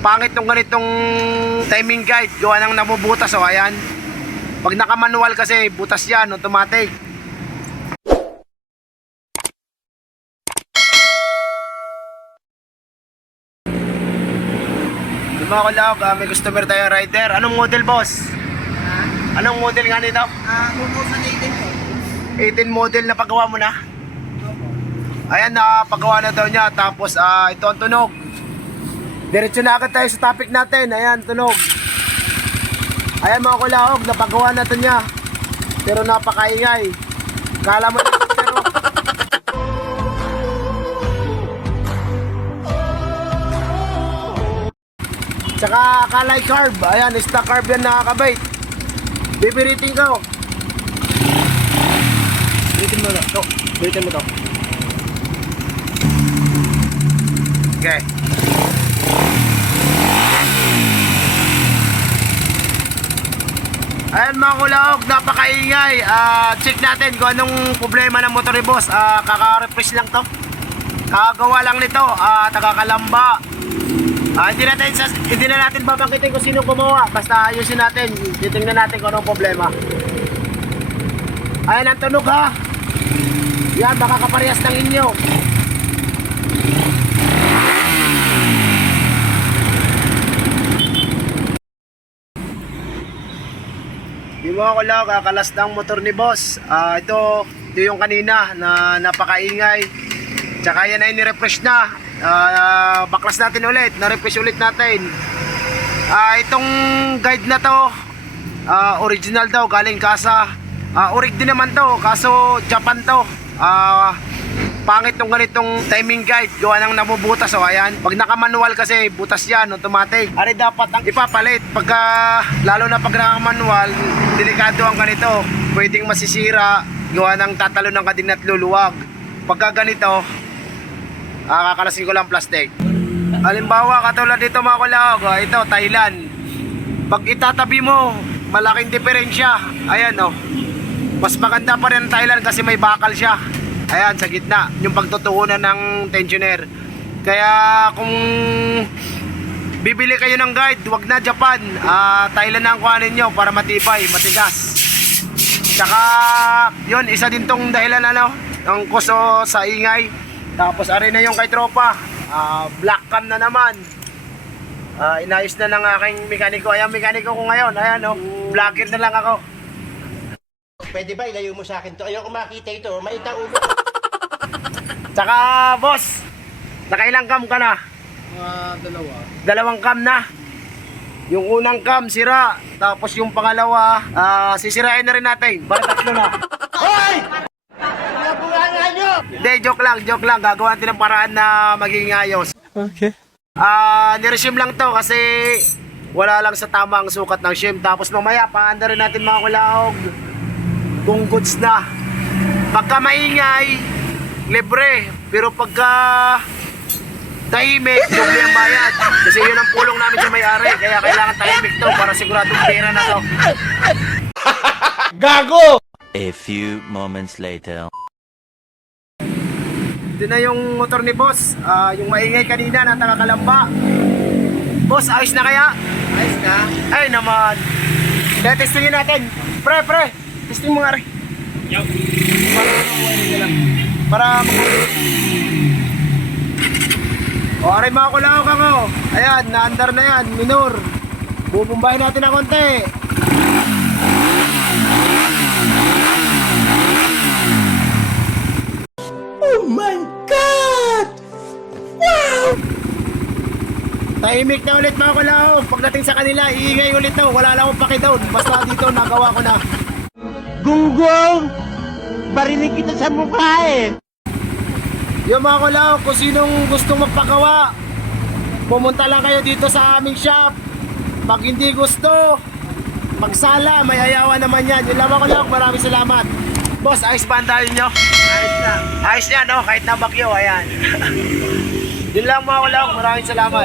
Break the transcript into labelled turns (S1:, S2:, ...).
S1: pangit tong ganitong timing guide. Gawa ng namubutas o ayan. Pag naka-manual kasi, butas yan, automatic. Ako lang, ah, may customer tayo rider. Anong model boss? Anong model nga nito?
S2: Ah, uh, sa natin po.
S1: 18 model na pagawa mo na. Ayan, nakapagawa na daw niya. Tapos, ah, ito ang tunog. Diretso na agad tayo sa topic natin. Ayan, tunog. Ayan mga kulahog, napagawa na to niya. Pero napakaingay. Kala mo pero... Tsaka kalay carb. Ayan, stock carb yan nakakabait. Bibiritin ko. Biritin mo na. To. Biritin mo to. Okay. Ayan mga kulaog, napakaingay. Ah, check natin kung anong problema ng motor ni boss. Ah, kaka-refresh lang to. Kagawa lang nito. Ah, tagakalamba. Ah, hindi natin hindi na natin babangkitin kung sino gumawa. Basta ayusin natin. Titingnan natin kung anong problema. Ayan ang tunog ha. Yan, baka kaparehas ng inyo. Yung mga kulaw, kakalas ng motor ni boss. Ah, ito, ito yung kanina na napakaingay. Tsaka yan ay ni-refresh na. Ah, baklas natin ulit, na-refresh ulit natin. Ah, itong guide na to, ah, original daw, galing kasa. Ah, orig din naman to, kaso Japan to. Ah, pangit tong ganitong timing guide gawa ng namubutas o ayan. Pag naka-manual kasi butas yan automatic ari dapat ang ipapalit. Pagka lalo na pag naka-manual delikado ang ganito. Pwedeng masisira gawa ng tatalo ng kadin at luluwag. Pagka ganito ah, kakalasin ko lang plastic. Halimbawa katulad dito mga kulag ah, ito Thailand. Pag itatabi mo malaking diferensya. Ayan oh. Mas maganda pa rin ang Thailand kasi may bakal siya Ayan, sa gitna. Yung pagtutuunan ng tensioner. Kaya kung bibili kayo ng guide, wag na Japan. Ah, Thailand na ang kuhanin nyo para matibay, matigas. Tsaka, yun, isa din tong dahilan ano, ang kuso sa ingay. Tapos, ari na yung kay tropa. Ah, black cam na naman. Ah, inayos na ng aking mekaniko. Ayan, mekaniko ko ngayon. Ayan, oh, vlogger na lang ako.
S2: Pwede ba ilayo mo sa akin to? Ayoko makita ito. Maita ulo.
S1: Tsaka, boss, nakailang cam ka na?
S2: Mga dalawa.
S1: dalawang cam na. Yung unang cam sira, tapos yung pangalawa, ah, sisirain na rin natin. Para tatlo na.
S2: Hoy!
S1: Hindi, joke lang, joke lang. Gagawa natin ng paraan na maging ayos.
S3: Okay.
S1: Ah, niresume lang to kasi wala lang sa tamang sukat ng shim. Tapos mamaya, paanda rin natin mga kulaog kung goods na. Pagka maingay, libre. Pero pagka tahimik, doble ang bayad. Kasi yun ang pulong namin sa may-ari. Kaya kailangan tahimik to para siguradong pera na to.
S4: A few moments later.
S1: Ito na yung motor ni boss. Ah, yung maingay kanina na taga-kalamba. Boss, ayos na kaya?
S2: Ayos na.
S1: Ay naman. Kaya testingin natin. Pre, pre. Testing mo nga rin. Para makuha nyo lang. Para makuha. O, aray mga kulaw ka ko. Ayan, naandar na yan. Minor. Bubumbahin natin ng konti.
S2: Oh my God! Wow!
S1: Tahimik na ulit mga kulaw. Pagdating sa kanila, iingay ulit to. Wala lang akong pakidown. Basta dito, nagawa ko na.
S2: Gunggong! Barinig kita sa mukha eh!
S1: Yung mga kulaw, kung sinong gustong magpagawa, pumunta lang kayo dito sa aming shop. Pag hindi gusto, magsala, may ayawan naman yan. Yun lang mga kulaw, maraming salamat. Boss, ayos ba ang dahil nyo?
S2: Ayos na.
S1: Ayos yan, no? Kahit na bagyo, ayan. Yun lang mga kulaw, maraming salamat.